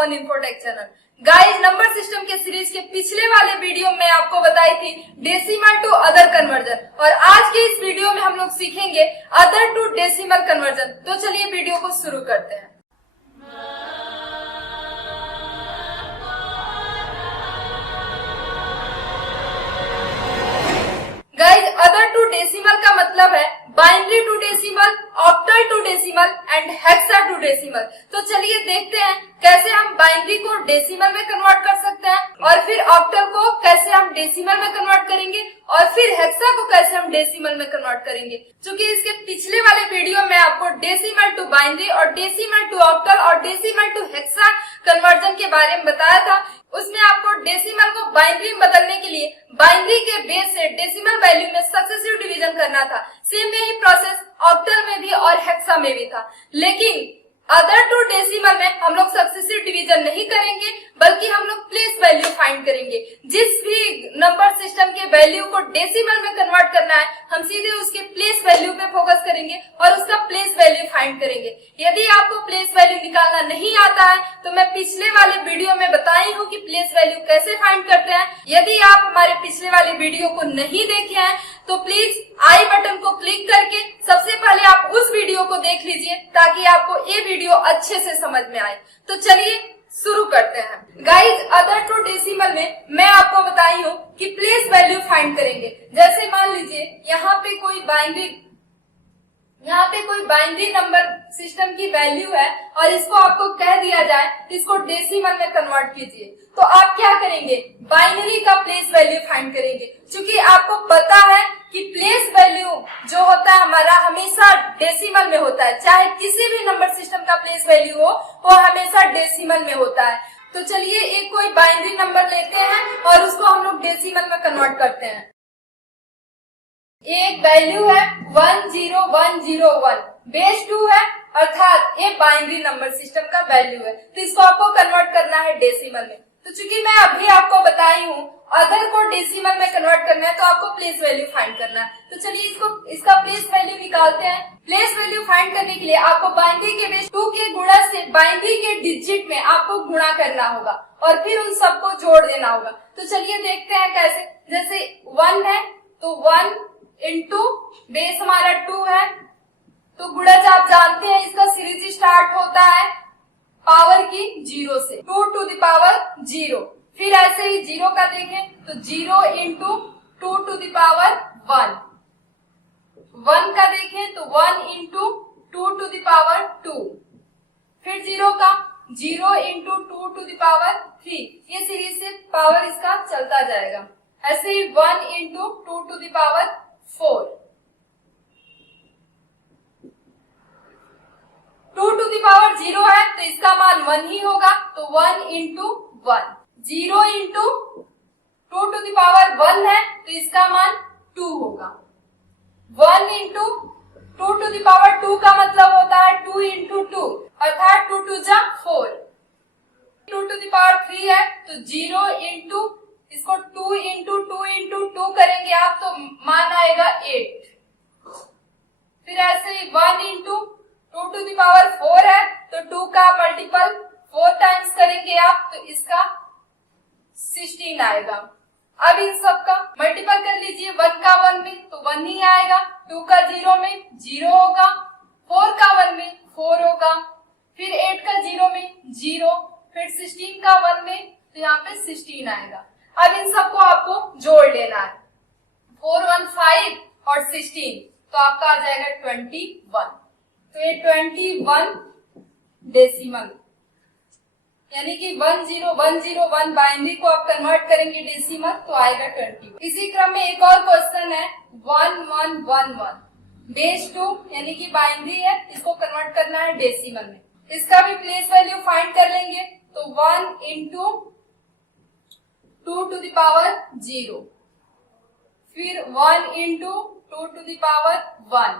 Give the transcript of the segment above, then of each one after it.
One infotech channel. Guys, number system के series के पिछले वाले वीडियो में आपको बताई थी डेसिमल टू अदर कन्वर्जन, और आज के इस वीडियो में हम लोग सीखेंगे अदर टू डेसिमल कन्वर्जन। तो चलिए वीडियो को शुरू करते हैं। गाइस, अदर टू डेसिमल का मतलब है binary to decimal, octal to decimal and hexa to decimal. तो चलिए देखते हैं कैसे हम बाइनरी को डेसिमल में कन्वर्ट कर सकते हैं, और फिर ऑक्टल को कैसे हम डेसिमल में कन्वर्ट करेंगे, और फिर हेक्सा को कैसे हम डेसिमल में कन्वर्ट करेंगे। क्योंकि इसके पिछले वाले वीडियो में आपको डेसिमल टू बाइनरी और डेसिमल टू ऑक्टल और डेसिमल टू हेक्सा कन्वर्जन के बारे में बताया था। उसमें आपको डेसिमल को बाइनरी में बदलने के लिए बाइनरी के बेस से डेसिमल वैल्यू में सक्सेसिव डिवीजन करना था। सेम यही प्रोसेस ऑक्टल में भी और हेक्सा में भी था। लेकिन अदर टू डेसिमल में हम लोग सक्सेसिव डिवीजन नहीं करेंगे, बल्कि हम लोग प्लेस वैल्यू फाइंड करेंगे। जिस भी नंबर सिस्टम के वैल्यू को डेसिमल में कन्वर्ट करना है, हम सीधे उसके प्लेस वैल्यू पे फोकस करेंगे और उसका प्लेस वैल्यू फाइंड करेंगे। यदि आपको प्लेस वैल्यू निकालना नहीं आता है तो मैं पिछले वाले वीडियो में बताई हूँ कि प्लेस वैल्यू कैसे फाइंड करते हैं। यदि आप हमारे पिछले वाले वीडियो को नहीं देखे हैं तो प्लीज आई बटन को क्लिक करके सबसे पहले आप उस वीडियो को देख लीजिए, ताकि आपको ये वीडियो अच्छे से समझ में आए। तो चलिए शुरू करते हैं। गाइज, अदर टू डेसिमल में मैं आपको बताई हूँ कि प्लेस वैल्यू फाइंड करेंगे। जैसे मान लीजिए यहाँ पे कोई बाइनरी नंबर सिस्टम की वैल्यू है और इसको आपको कह दिया जाए इसको डेसिमल में कन्वर्ट कीजिए, तो आप क्या करेंगे? बाइनरी का प्लेस वैल्यू फाइंड करेंगे। क्योंकि आपको पता है कि प्लेस वैल्यू जो होता है हमारा हमेशा डेसिमल में होता है। चाहे किसी भी नंबर सिस्टम का प्लेस वैल्यू हो, वो हमेशा डेसिमल में होता है। तो चलिए एक कोई बाइनरी नंबर लेते हैं और उसको हम लोग डेसिमल में कन्वर्ट करते हैं। एक वैल्यू है 10101, बेस 2 है, अर्थात ये बाइनरी नंबर सिस्टम का वैल्यू है। तो इसको आपको कन्वर्ट करना है डेसिमल में। तो चूंकि मैं अभी आपको बताई हूँ अगर को डेसिमल में कन्वर्ट करना है तो आपको प्लेस वैल्यू फाइंड करना है। तो चलिए इसका प्लेस वैल्यू निकालते हैं। प्लेस वैल्यू फाइंड करने के लिए आपको बाइनरी के बेस 2 के गुणा से बाइनरी के डिजिट में आपको गुणा करना होगा और फिर उन सबको जोड़ देना होगा। तो चलिए देखते हैं कैसे। जैसे 1 है तो 1 इंटू बेस हमारा 2 है, तो गुणज आप जानते हैं इसका सीरीज स्टार्ट होता है पावर की 0 से, 2 टू द पावर 0। फिर ऐसे ही 0 का देखें तो 0 इंटू 2 टू द पावर 1। 1 का देखें तो 1 इंटू 2 टू द पावर 2। फिर 0 का 0 इंटू 2 टू द पावर 3। ये सीरीज से पावर इसका चलता जाएगा। ऐसे ही 1 into 2 to the power 4। 2 to the power 0 है तो इसका मान 1 ही होगा, तो 1 into 1। 0 into 2 to the power 1 है तो इसका मान 2 होगा। 1 इंटू 2 टू द पावर 2 का मतलब होता है 2 इंटू 2, अर्थात 2 टू जा 4। 2 टू द पावर 3 है तो 0 इंटू इसको 2 इंटू 2 इंटू 2 करेंगे आप तो मान आएगा 8। फिर ऐसे ही 1 इंटू 2 टू द पावर 4 है तो 2 का मल्टीपल 4 टाइम्स करेंगे आप तो इसका 16 आएगा। अब इन सब का मल्टीपल कर लीजिए। 1 का 1 में तो 1 ही आएगा, 2 का 0 में 0 होगा, 4 का 1 में 4 होगा, फिर 8 का 0 में 0, फिर 16 का 1 में तो यहाँ पे 16 आएगा। अब इन सबको आपको जोड़ लेना है। 4 1 5 और 16 तो आपका आ जाएगा 21। तो ये 21 डेसिमल, यानी कि 10101 बाइनरी को आप कन्वर्ट करेंगे डेसिमल तो आएगा 21। इसी क्रम में एक और क्वेश्चन है 1111, बेस 2 यानी कि बाइनरी है, इसको कन्वर्ट करना है डेसिमल में। इसका भी प्लेस वैल्यू फाइंड कर लेंगे। तो 1 इंटू 2 टू द पावर 0, फिर 1 इंटू 2 टू द पावर 1,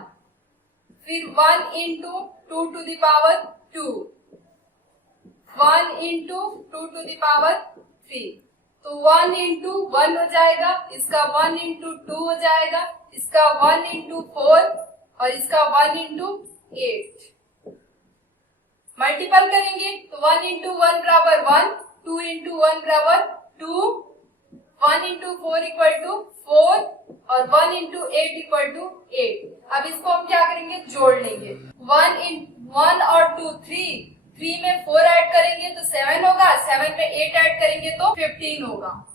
फिर 1 into 2 to the power 2, 1 into 2 to the power 3। तो 1 इंटू 1 हो जाएगा, इसका 1 इंटू 2 हो जाएगा, इसका 1 इंटू 4 और इसका 1 इंटू 8। मल्टीपल करेंगे तो 1 इंटू 1 बराबर 1, 2 इंटू 1 बराबर 2, 1 इंटू 4 इक्वल टू 4 और 1 इंटू 8 इक्वल टू 8। अब इसको हम क्या करेंगे, जोड़ लेंगे। 1 और 2 3 में 4 ऐड करेंगे तो 7 होगा, 7 में 8 ऐड करेंगे तो 15 होगा।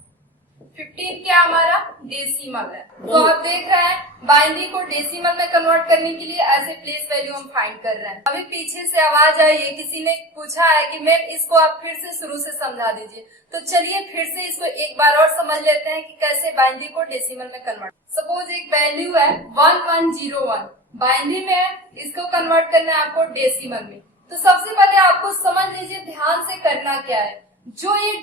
15 क्या हमारा डेसिमल है। तो आप देख रहे हैं बाइनरी को डेसिमल में कन्वर्ट करने के लिए ऐसे प्लेस वैल्यू हम फाइंड कर रहे हैं। अभी पीछे से आवाज आई है, किसी ने पूछा है कि मैम इसको आप फिर से शुरू से समझा दीजिए। तो चलिए फिर से इसको एक बार और समझ लेते हैं कि कैसे बाइनरी को डेसिमल में कन्वर्ट। सपोज एक वैल्यू है 1101, बाइनरी में है, इसको कन्वर्ट करना है आपको डेसिमल में। तो सबसे पहले आपको समझ लीजिए, ध्यान से करना क्या है। जो ये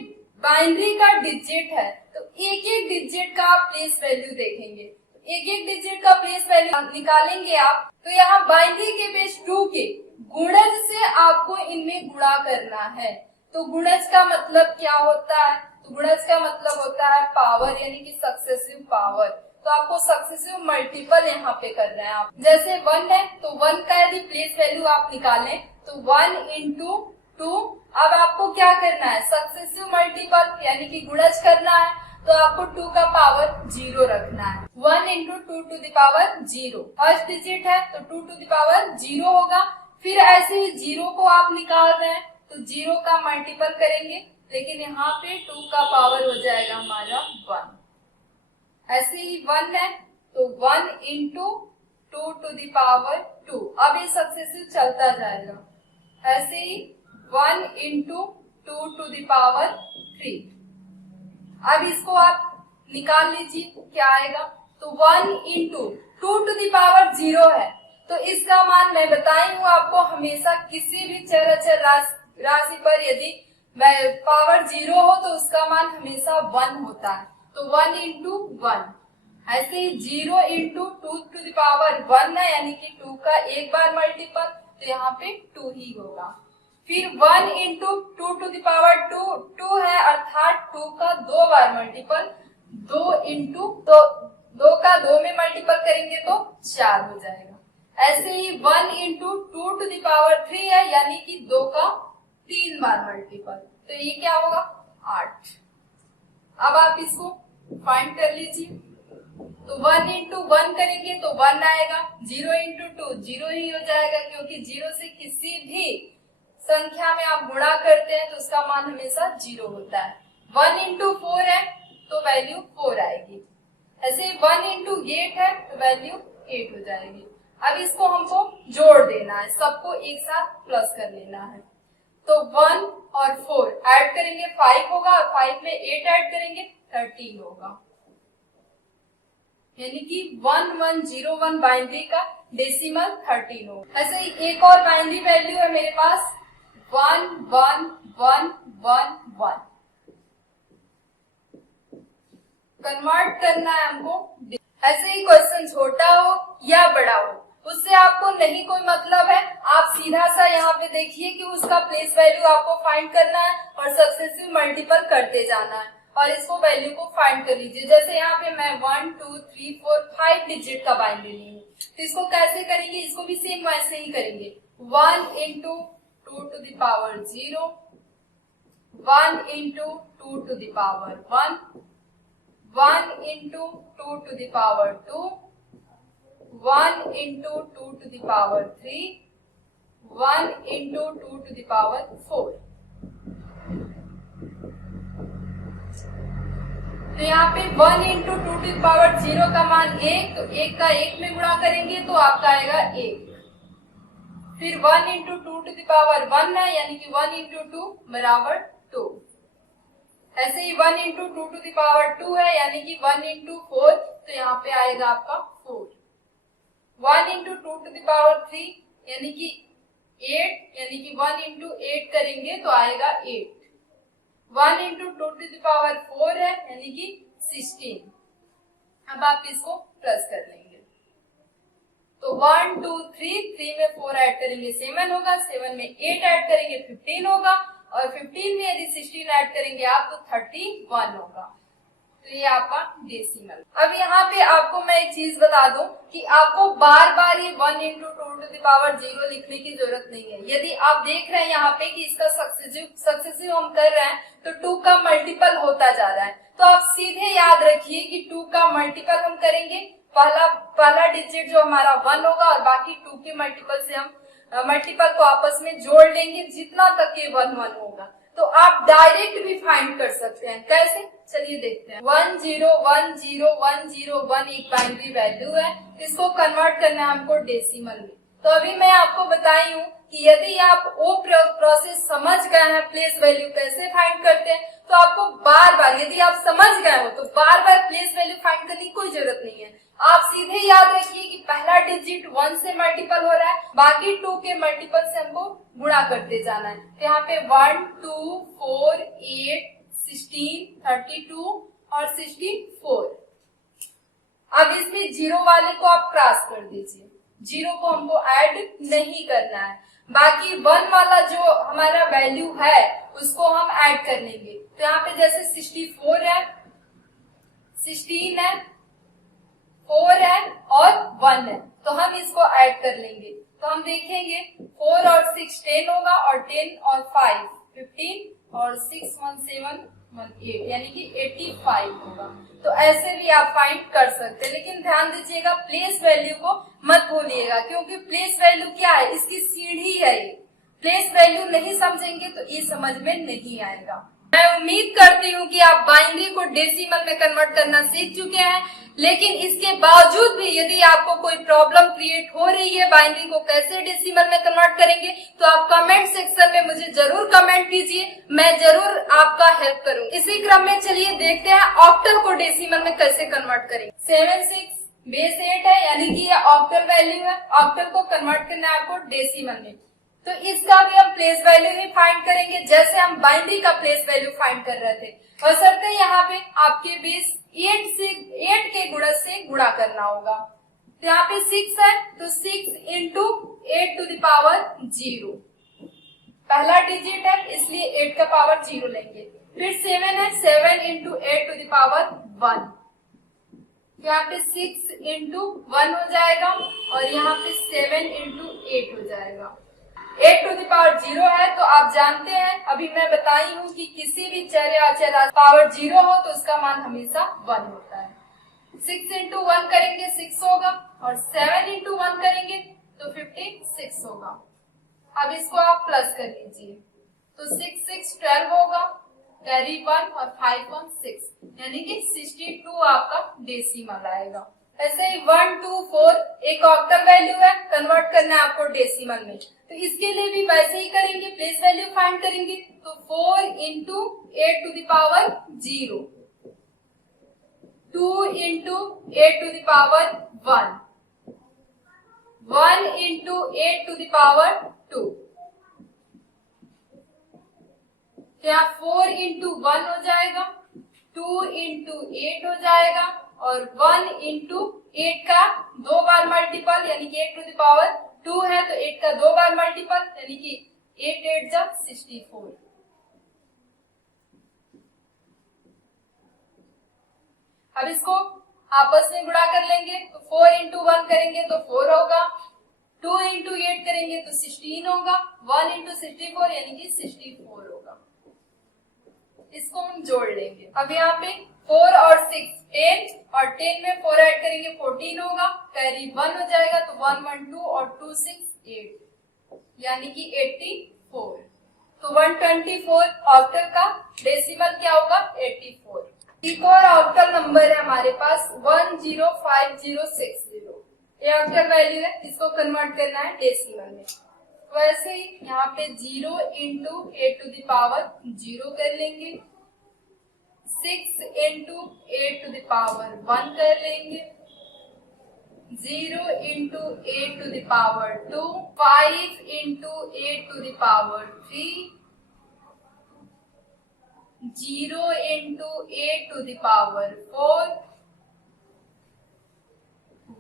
बाइनरी का डिजिट है तो एक एक डिजिट का आप प्लेस वैल्यू देखेंगे, एक एक डिजिट का प्लेस वैल्यू निकालेंगे आप। तो यहाँ बाइनरी के बेस 2 के गुणज से आपको इनमें गुणा करना है। तो गुणज का मतलब क्या होता है, तो गुणज का मतलब होता है पावर, यानी कि सक्सेसिव पावर। तो आपको सक्सेसिव मल्टीपल यहाँ पे करना है। आप जैसे 1 है तो 1 का यदि प्लेस वैल्यू आप निकालें तो 1 इंटू 2। अब आपको क्या करना है, सक्सेसिव मल्टीपल यानी कि गुणज करना है। तो आपको 2 का पावर 0 रखना है। 1 into 2 to the power 0, first digit है तो 2 टू द पावर 0 होगा। फिर ऐसे ही 0 को आप निकाल रहे हैं तो 0 का मल्टीपल करेंगे, लेकिन यहाँ पे 2 का पावर हो जाएगा हमारा 1। ऐसे ही 1 है तो 1 इंटू 2 टू द पावर 2। अब ये सक्सेसिव चलता जाएगा। ऐसे ही 1 इंटू 2 टू द पावर 3। अब इसको आप निकाल लीजिए क्या आएगा। तो 1 इंटू 2 टू द पावर 0 है, तो इसका मान मैं बताई हूँ आपको, हमेशा किसी भी चर अचर राशि पर यदि पावर 0 हो तो उसका मान हमेशा 1 होता है। तो 1 इंटू 1। ऐसे ही 0 इंटू 2 टू द पावर 1 है, यानी कि 2 का एक बार मल्टीपल, तो यहाँ पे 2 ही होगा। फिर 1 इंटू 2 टू द पावर 2 है, अर्थात 2 का 2 बार मल्टीपल, 2 इंटू 2 का 2 में मल्टीपल करेंगे तो 4 हो जाएगा। ऐसे ही 1 इंटू 2 टू द पावर 3 है, यानी कि 2 का 3 बार मल्टीपल, तो ये क्या होगा 8। अब आप इसको फाइंड कर लीजिए। तो 1 इंटू 1 करेंगे तो 1 आएगा, 0 इंटू 2 0 ही हो जाएगा, क्योंकि 0 से किसी भी संख्या में आप गुणा करते हैं तो उसका मान हमेशा 0 होता है। 1 इंटू 4 है तो वैल्यू 4 आएगी। ऐसे 1 इंटू 8 है तो वैल्यू 8 हो जाएगी। अब इसको हमको जोड़ देना है, सबको एक साथ प्लस कर लेना है। तो 1 और 4 ऐड करेंगे 5 होगा, 5 में 8 ऐड करेंगे 13 होगा, यानी कि 1101 बाइनरी का डेसिमल 13 होगा। ऐसे ही एक और बाइनरी वैल्यू है मेरे पास 11111। कन्वर्ट करना है हमको। ऐसे ही क्वेश्चन छोटा हो या बड़ा हो, उससे आपको नहीं कोई मतलब है। आप सीधा सा यहाँ पे देखिए कि उसका प्लेस वैल्यू आपको फाइंड करना है और सक्सेसिव मल्टीपल करते जाना है और इसको वैल्यू को फाइंड कर लीजिए। जैसे यहाँ पे मैं 1 2 3 4 5 डिजिट का बाइनरी ली हूँ, तो इसको कैसे करेंगे, इसको भी सेम वैसे ही करेंगे। 1 into 2 to the power 0, 1 into 2 to the power 1, 1 into 2 to the power 2, 1 into 2 to the power 3, 1 into 2 to the power 4। तो यहाँ पे 1 इंटू 2 टू द पावर 0 का मान 1, तो 1 का 1 में गुणा करेंगे तो आपका आएगा 1। फिर 1 इंटू 2 टू द पावर 1 है, यानी कि 1 इंटू 2 बराबर 2। ऐसे ही 1 इंटू 2 टू द पावर 2 है, यानी कि 1 इंटू 4, तो यहाँ पे आएगा आपका 4। 1 इंटू 2 टू द पावर 3 यानी कि 8, यानी कि 1 इंटू 8 करेंगे तो आएगा 8। 1 इंटू 2 टू द पावर 4 है, यानी कि 16। अब आप इसको प्लस कर लेंगे तो 1 2 3 में 4 ऐड करेंगे 7 होगा, 7 में 8 ऐड करेंगे 15 होगा, और 15 में यदि 16 ऐड करेंगे आप तो 31 होगा। तो ये आपका डेसिमल। अब यहाँ पे आपको मैं एक चीज बता दूं कि आपको बार बार ये 1 इंटू 2 लिखने की जरूरत नहीं है। यदि आप देख रहे हैं यहाँ पे कि इसका सक्सेसिव हम कर रहे हैं तो 2 का मल्टीपल होता जा रहा है, तो आप सीधे याद रखिए कि 2 का मल्टीपल हम करेंगे, पहला डिजिट जो हमारा 1 होगा और बाकी 2 के मल्टीपल से हम मल्टीपल को आपस में जोड़ लेंगे जितना तक ये 1 1 होगा। तो आप डायरेक्ट भी फाइंड कर सकते हैं। कैसे, चलिए देखते हैं। 1 0 1 0 1 0 1 एक बाइनरी वैल्यू है, इसको कन्वर्ट करना है हमको डेसिमल में। तो अभी मैं आपको बताई हूँ कि यदि आप वो प्रोसेस समझ गए हैं प्लेस वैल्यू कैसे फाइंड करते हैं, तो आपको बार बार, यदि आप समझ गए हो तो बार बार प्लेस वैल्यू फाइंड करने की कोई जरूरत नहीं है। आप सीधे याद रखिए कि पहला डिजिट 1 से मल्टीपल हो रहा है, बाकी 2 के मल्टीपल से हमको गुणा करते जाना है। तो यहाँ पे 1 2 4 8 16 32 और 64। अब इसमें जीरो वाले को आप क्रॉस कर दीजिए, जीरो को हमको ऐड नहीं करना है। बाकी 1 वाला जो हमारा वैल्यू है उसको हम ऐड कर लेंगे। तो यहाँ पे जैसे 64 है, 16 है, 4 है और 1 है, तो हम इसको ऐड कर लेंगे। तो हम देखेंगे 4 और 6 10 होगा और 10 और 5 15 और 6 1 7 1 8 यानी कि 85 होगा। तो ऐसे भी आप फाइंड कर सकते हैं, लेकिन ध्यान दीजिएगा प्लेस वैल्यू को मत भूलिएगा, क्योंकि प्लेस वैल्यू क्या है, इसकी सीढ़ी है ये। प्लेस वैल्यू नहीं समझेंगे तो ये समझ में नहीं आएगा। मैं उम्मीद करती हूँ कि आप बाइनरी को डेसिमल में कन्वर्ट करना सीख चुके हैं, लेकिन इसके बावजूद भी यदि आपको कोई प्रॉब्लम क्रिएट हो रही है बाइनरी को कैसे डेसिमल में कन्वर्ट करेंगे, तो आप कमेंट सेक्शन में मुझे जरूर कमेंट कीजिए, मैं जरूर आपका हेल्प करूंगी। इसी क्रम में चलिए देखते हैं ऑक्टल को डेसिमल में कैसे कन्वर्ट करेंगे। 7 6 बेस 8 है, यानी कि ये ऑक्टल वैल्यू है। ऑक्टल को कन्वर्ट करना है आपको डेसिमल में, तो इसका भी हम प्लेस वैल्यू ही फाइंड करेंगे जैसे हम बाइनरी का प्लेस वैल्यू फाइंड कर रहे थे। बशर्ते यहाँ पे आपके बेस 8 के गुणज से गुणा करना होगा। तो यहाँ पे 6 है तो 6 इंटू 8 टू द पावर 0, पहला डिजिट है इसलिए 8 का पावर 0 लेंगे। फिर 7 है, 7 इंटू 8 टू द पावर 1, यहाँ पे 6 इंटू 1 हो जाएगा और यहाँ पे 7 इंटू 8 हो जाएगा। 8 टू द पावर 0 है तो आप जानते हैं, अभी मैं बताई हूँ कि किसी भी चर या अचर पावर 0 हो तो उसका मान हमेशा 1 होता है। 6 इंटू 1 करेंगे 6 होगा और 7 इंटू 1 करेंगे तो 56 होगा। अब इसको आप प्लस कर लीजिए तो 6 6 12 होगा, कैरी 1 और 5 1 6, यानी कि 62 आपका डेसिमल आएगा। ऐसे ही 1 2 4 एक ऑक्टल वैल्यू है, कन्वर्ट करना है आपको डेसिमल में, तो इसके लिए भी वैसे ही करेंगे, प्लेस वैल्यू फाइंड करेंगे। तो 4 into 8 to the power 0, 2 into 8 to the power 1, 1 into 8 to the power 2, यहाँ 4 इंटू 1 हो जाएगा, 2 इंटू 8 हो जाएगा और 1 इंटू 8 का 2 बार मल्टीपल यानी कि 8 टू द पावर 2 है तो 8 का 2 बार मल्टीपल यानी कि 8 8 जा 64। अब इसको आपस में गुणा कर लेंगे तो 4 इंटू 1 करेंगे तो 4 होगा, 2 इंटू 8 करेंगे तो 16 होगा, 1 इंटू 64 यानी कि 64 होगा। इसको हम जोड़ लेंगे। अब यहाँ पे 4 और 6 10 और 10 में 4 ऐड करेंगे 14 होगा, कैरी 1 हो जाएगा तो 1 1 2 और 2 6 8 यानी कि 84। तो 124 ऑक्टल का डेसिमल क्या होगा 84। एक और ऑक्टल नंबर है हमारे पास 105060, ये ऑक्टल वैल्यू है, इसको कन्वर्ट करना है डेसिमल में। वैसे ही यहाँ पे 0 इंटू 8 टू द पावर 0 कर लेंगे, 6 इंटू 8 टू द पावर 1 कर लेंगे, 0 into 8 to the power 2, 5 into 8 to the power 3, 0 into 8 to the power 4,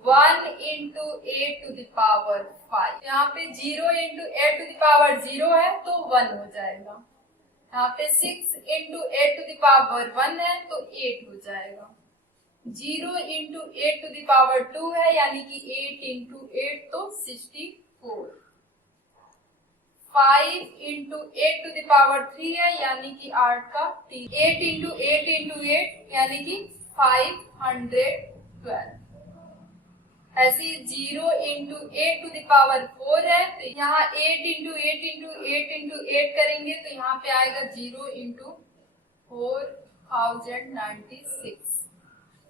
1 into 8 to the power 5। यहाँ पे 0 इंटू 8 टू द पावर 0 है तो 1 हो जाएगा। यहाँ पे 6 इंटू 8 टू द पावर 1 है तो 8 हो जाएगा। 0 इंटू 8 टू द पावर 2 है यानी कि 8 इंटू 8 तो 64। 5 इंटू 8 टू द पावर 3 है यानी कि 8 का 3। 8 इंटू 8 इंटू 8 यानी कि 512। ऐसे 0 इंटू 8 टू द पावर 4 है तो यहाँ 8 इंटू 8 इंटू 8 इंटू 8 करेंगे तो यहाँ पे आएगा 0 इंटू 4096।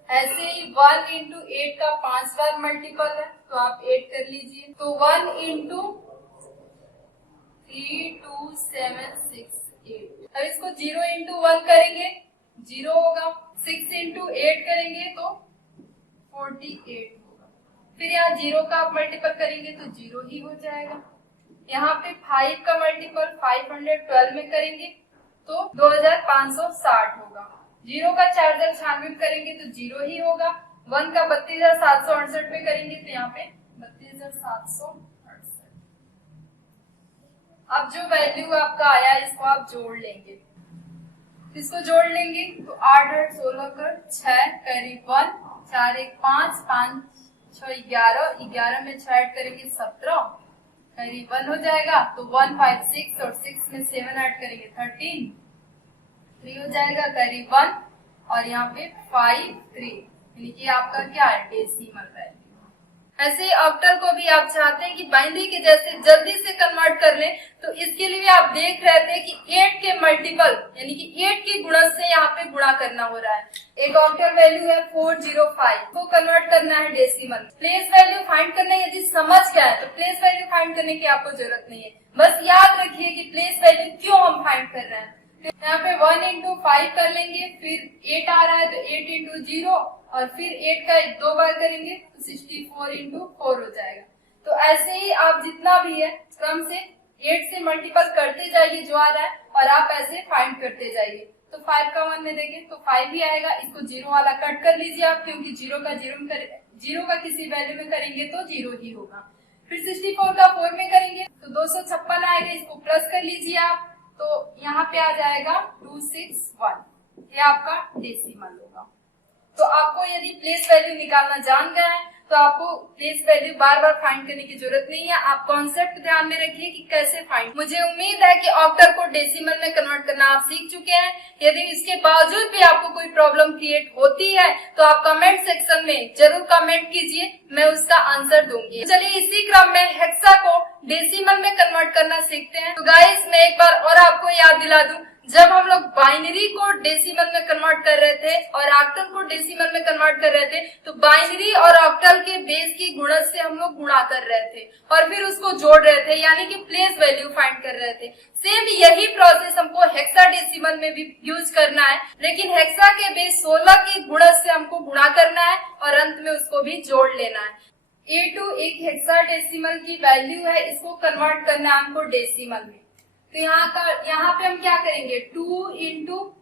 ऐसे ही 1 इंटू 8 का 5 बार मल्टीपल है तो आप 8 कर लीजिए। तो 1 इंटू 32768। अब इसको 0 इंटू 1 करेंगे 0 होगा। 6 इंटू 8 करेंगे तो 48 होगा। फिर यहाँ 0 का आप मल्टीपल करेंगे तो 0 ही हो जाएगा। यहाँ पे 5 का मल्टीपल 512 में करेंगे तो 2560 होगा। 0 का 4096 करेंगे तो 0 ही होगा। 1 का 32768 में करेंगे तो यहाँ पे 32768। अब जो वैल्यू आपका आया इसको आप जोड़ लेंगे। इसको जोड़ लेंगे तो 8 8 16 कर 6 करीब 1 4 1 5 5 6 11 11 में 6 ऐड करेंगे 17 करीब 1 हो जाएगा। तो 1 5 6 और 6 में 7 ऐड करेंगे 13 3 हो जाएगा करीब 1 और यहाँ पे 5 3 यानी कि आपका क्या है डेसिमल वैल्यू। ऐसे ऑक्टल को भी आप चाहते हैं कि बाइनरी के जैसे जल्दी से कन्वर्ट कर लें तो इसके लिए आप देख रहे थे कि 8 के मल्टीपल यानी कि 8 के गुणज से यहाँ पे गुणा करना हो रहा है। एक ऑक्टल वैल्यू है 405 को कन्वर्ट करना है डेसिमल। प्लेस वैल्यू फाइंड करना है, यदि समझ गया है तो प्लेस वैल्यू फाइंड करने की आपको जरूरत नहीं है। बस याद रखिए कि प्लेस वैल्यू क्यों हम फाइंड कर रहे हैं। यहाँ पे 1 इंटू 5 कर लेंगे, फिर 8 आ रहा है तो 8 इंटू 0 और फिर 8 का 2 बार करेंगे तो 64 इंटू 4 हो जाएगा। तो ऐसे ही आप जितना भी है क्रम से 8 से मल्टीपल करते जाइए जो आ रहा है और आप ऐसे फाइंड करते जाइए। तो 5 का 1 में देंगे तो 5 ही आएगा। इसको 0 वाला कट कर लीजिए आप, क्योंकि 0 का किसी वैल्यू में करेंगे तो 0 ही होगा। फिर 64 का 4 में करेंगे तो 256 आएगा। इसको प्लस कर लीजिए आप तो यहाँ पे आ जाएगा 261। ये आपका डेसिमल होगा। तो आपको यदि प्लेस वैल्यू निकालना जान गए हैं तो आपको प्लेस वैल्यू बार बार फाइंड करने की जरूरत नहीं है। आप कॉन्सेप्ट ध्यान में रखिए कि कैसे फाइंड। मुझे उम्मीद है कि ऑक्टल को डेसिमल में कन्वर्ट करना आप सीख चुके हैं। यदि इसके बावजूद भी आपको कोई प्रॉब्लम क्रिएट होती है तो आप कमेंट सेक्शन में जरूर कमेंट कीजिए, मैं उसका आंसर दूंगी। चलिए इसी क्रम में हेक्सा को डेसिमल में कन्वर्ट करना सीखते हैं। तो गाइस मैं एक बार और आपको याद दिला दूं, जब हम लोग बाइनरी को डेसिमल में कन्वर्ट कर रहे थे और ऑक्टल को डेसिमल में कन्वर्ट कर रहे थे तो बाइनरी और ऑक्टल के बेस की गुणज से हम लोग गुणा कर रहे थे और फिर उसको जोड़ रहे थे, यानी कि प्लेस वैल्यू फाइंड कर रहे थे। सेम यही प्रोसेस हमको हेक्साडेसिमल में भी यूज करना है, लेकिन हेक्सा के बेस 16 के गुणज से हमको गुणा करना है और अंत में उसको भी जोड़ लेना है। A2 एक हेक्साडेसिमल की वैल्यू है, इसको कन्वर्ट करना है हमको डेसिमल में। तो यहाँ पे हम क्या करेंगे 2 इंटू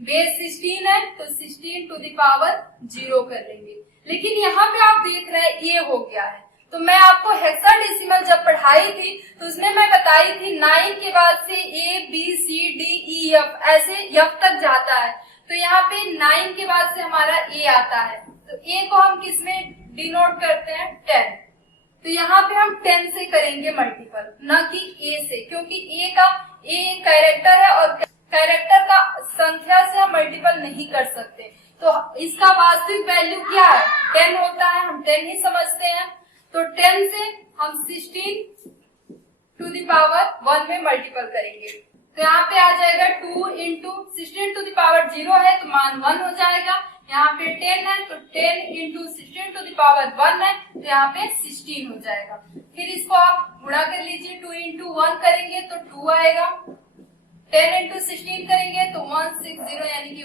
बेस 16 है तो 16 टू द पावर 0 कर लेंगे। लेकिन यहाँ पे आप देख रहे हैं ये हो गया है। तो मैं आपको हेक्साडेसिमल जब पढ़ाई थी तो उसमें मैं बताई थी 9 के बाद से A B C D E F ऐसे F तक जाता है। तो यहाँ पे 9 के बाद से हमारा A आता है तो A को हम किसमें डिनोट करते हैं 10। तो यहाँ पे हम 10 से करेंगे मल्टीपल, न कि A से, क्योंकि A कैरेक्टर है और कैरेक्टर का संख्या से हम मल्टीपल नहीं कर सकते। तो इसका वास्तविक वैल्यू क्या है 10 होता है, हम 10 ही समझते हैं। तो 10 से हम 16 टू द पावर 1 में मल्टीपल करेंगे तो यहाँ पे आ जाएगा 2 इंटू 16 टू द पावर 0 है तो मान 1 हो जाएगा। यहाँ पे 10 है तो 10 इंटू 16 टू द पावर 1 है तो यहाँ पे 16 हो जाएगा। फिर इसको आप गुणा कर लीजिए, 2 इंटू 1 करेंगे तो 2 आएगा, 10 इंटू 16 करेंगे तो 160 यानी कि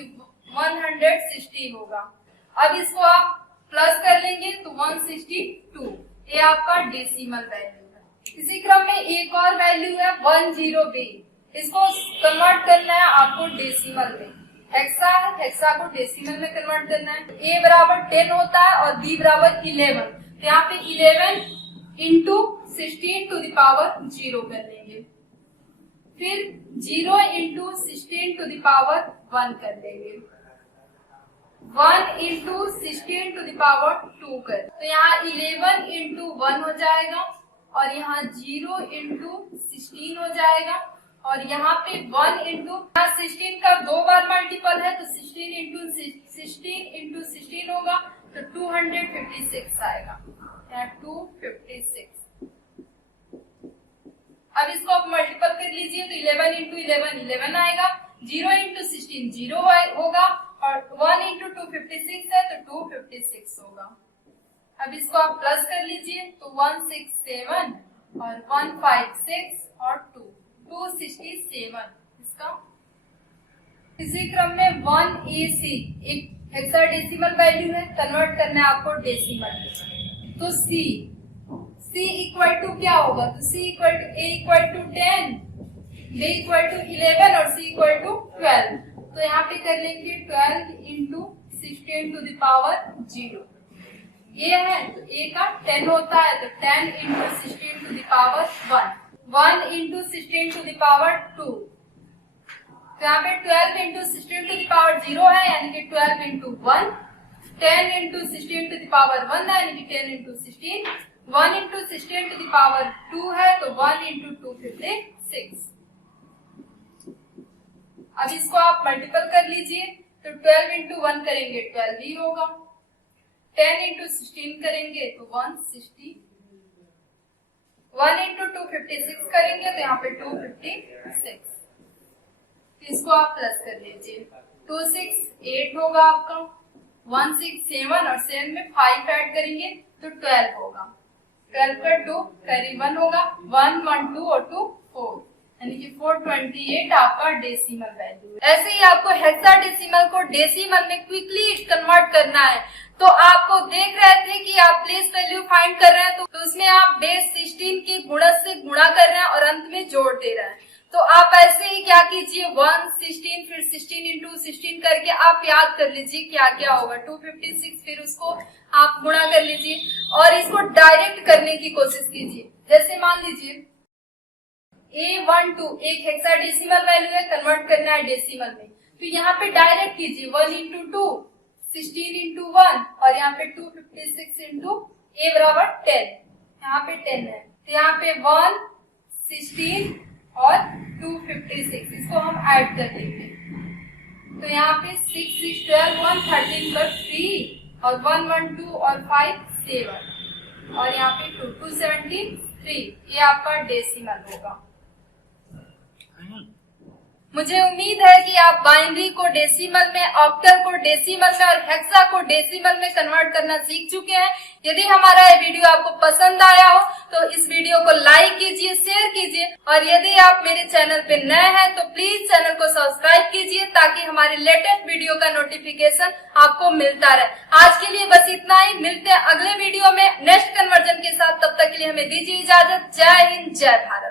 160 होगा। अब इसको आप प्लस कर लेंगे तो 162, ये आपका डेसिमल वैल्यू है। इसी क्रम में एक और वैल्यू है 10B, इसको कन्वर्ट करना है आपको डेसिमल में। हेक्सा है, हेक्सा को डेसिमल में कन्वर्ट करना है। A बराबर 10 होता है और B बराबर 11, तो यहाँ पे 11 इंटू 16 टू द पावर 0 कर लेंगे। फिर 0 इंटू 16 टू द पावर 1 कर देंगे, 1 इंटू 16 टू द पावर 2 कर, तो यहाँ 11 इंटू 1 हो जाएगा और यहाँ 0 इंटू 16 हो जाएगा और यहाँ पे 1 इंटू 16 का 2 बार मल्टीपल है तो 16 इंटू 16 होगा तो 256 आएगा, यहाँ 256। अब इसको आप मल्टीपल कर लीजिए तो 11 इंटू 11 आएगा, 0 इंटू 16 0 होगा और 1 इंटू 256 है तो 256 होगा। अब इसको आप प्लस कर लीजिए तो 167 और 156 और 267 इसका। इसी क्रम में 1AC एक हेक्साडेसिमल वैल्यू है, कन्वर्ट करना है आपको डेसिमल में, तो C इक्वल टू क्या होगा, तो C equal to A equal to 10, B equal to 11 और C इक्वल टू 12, तो यहाँ पे कर लेंगे 12 इंटू 16 टू द पावर 0। ये है तो A का 10 होता है तो 10 into 16 to the power 1 into 16 to the power 2, तो यहाँ पे 12 इंटू 16 टू द पावर 0 है यानी कि 12 into 1, 10 into 16 to the power 1 है यानी कि 10 into 16, 1 into 16 to the power 2 है तो 1 इंटू 256। अब इसको आप मल्टीपल कर लीजिए तो 12 इंटू 1 करेंगे 12 ही होगा, 10 इंटू 16 करेंगे तो 160, 1 इंटू 256 करेंगे तो यहाँ पे 256, इसको आप प्लस कर लीजिए, 268 होगा आपका, 167 और 7 में 5 ऐड करेंगे तो 12 होगा, 12 पर 2 कैरी 1 होगा, 1 1 2 और 2 4 यानी कि 428 आपका डेसिमल वैल्यू है। ऐसे ही आपको हेक्साडेसिमल को डेसिमल में क्विकली कन्वर्ट करना है, तो आपको देख रहे थे कि आप प्लेस वैल्यू फाइंड कर रहे हैं तो उसमें आप बेस 16 के गुणज से गुणा कर रहे हैं और अंत में जोड़ दे रहे हैं, तो आप ऐसे ही क्या कीजिए 1 16 फिर 16 इंटू 16 करके आप याद कर लीजिए क्या क्या होगा, 256 फिर उसको आप गुणा कर लीजिए और इसको डायरेक्ट करने की कोशिश कीजिए। जैसे मान लीजिए A12 एक हेक्साडेसिमल वैल्यू है, कन्वर्ट करना है डेसिमल में, तो यहाँ पे डायरेक्ट कीजिए 1 इंटू 2 16 इंटू 1 और यहाँ पे 256 इंटू A बराबर 10, यहाँ पे 10 है तो यहाँ पे 1 16 और 256 इसको हम ऐड कर देंगे, तो यहाँ पे 6 6 12 1 13 पर 3 और 1 1 2 और 5 7 और यहाँ पे 2 2 17 3, ये आपका डेसिमल होगा। मुझे उम्मीद है कि आप बाइनरी को डेसिमल में, ऑक्टल को डेसिमल में और हेक्सा को डेसिमल में कन्वर्ट करना सीख चुके हैं। यदि हमारा ये वीडियो आपको पसंद आया हो तो इस वीडियो को लाइक कीजिए, शेयर कीजिए और यदि आप मेरे चैनल पे नए हैं तो प्लीज चैनल को सब्सक्राइब कीजिए ताकि हमारे लेटेस्ट वीडियो का नोटिफिकेशन आपको मिलता रहे। आज के लिए बस इतना ही, मिलते हैं अगले वीडियो में नेक्स्ट कन्वर्जन के साथ, तब तक के लिए हमें दीजिए इजाजत। जय हिंद, जय भारत।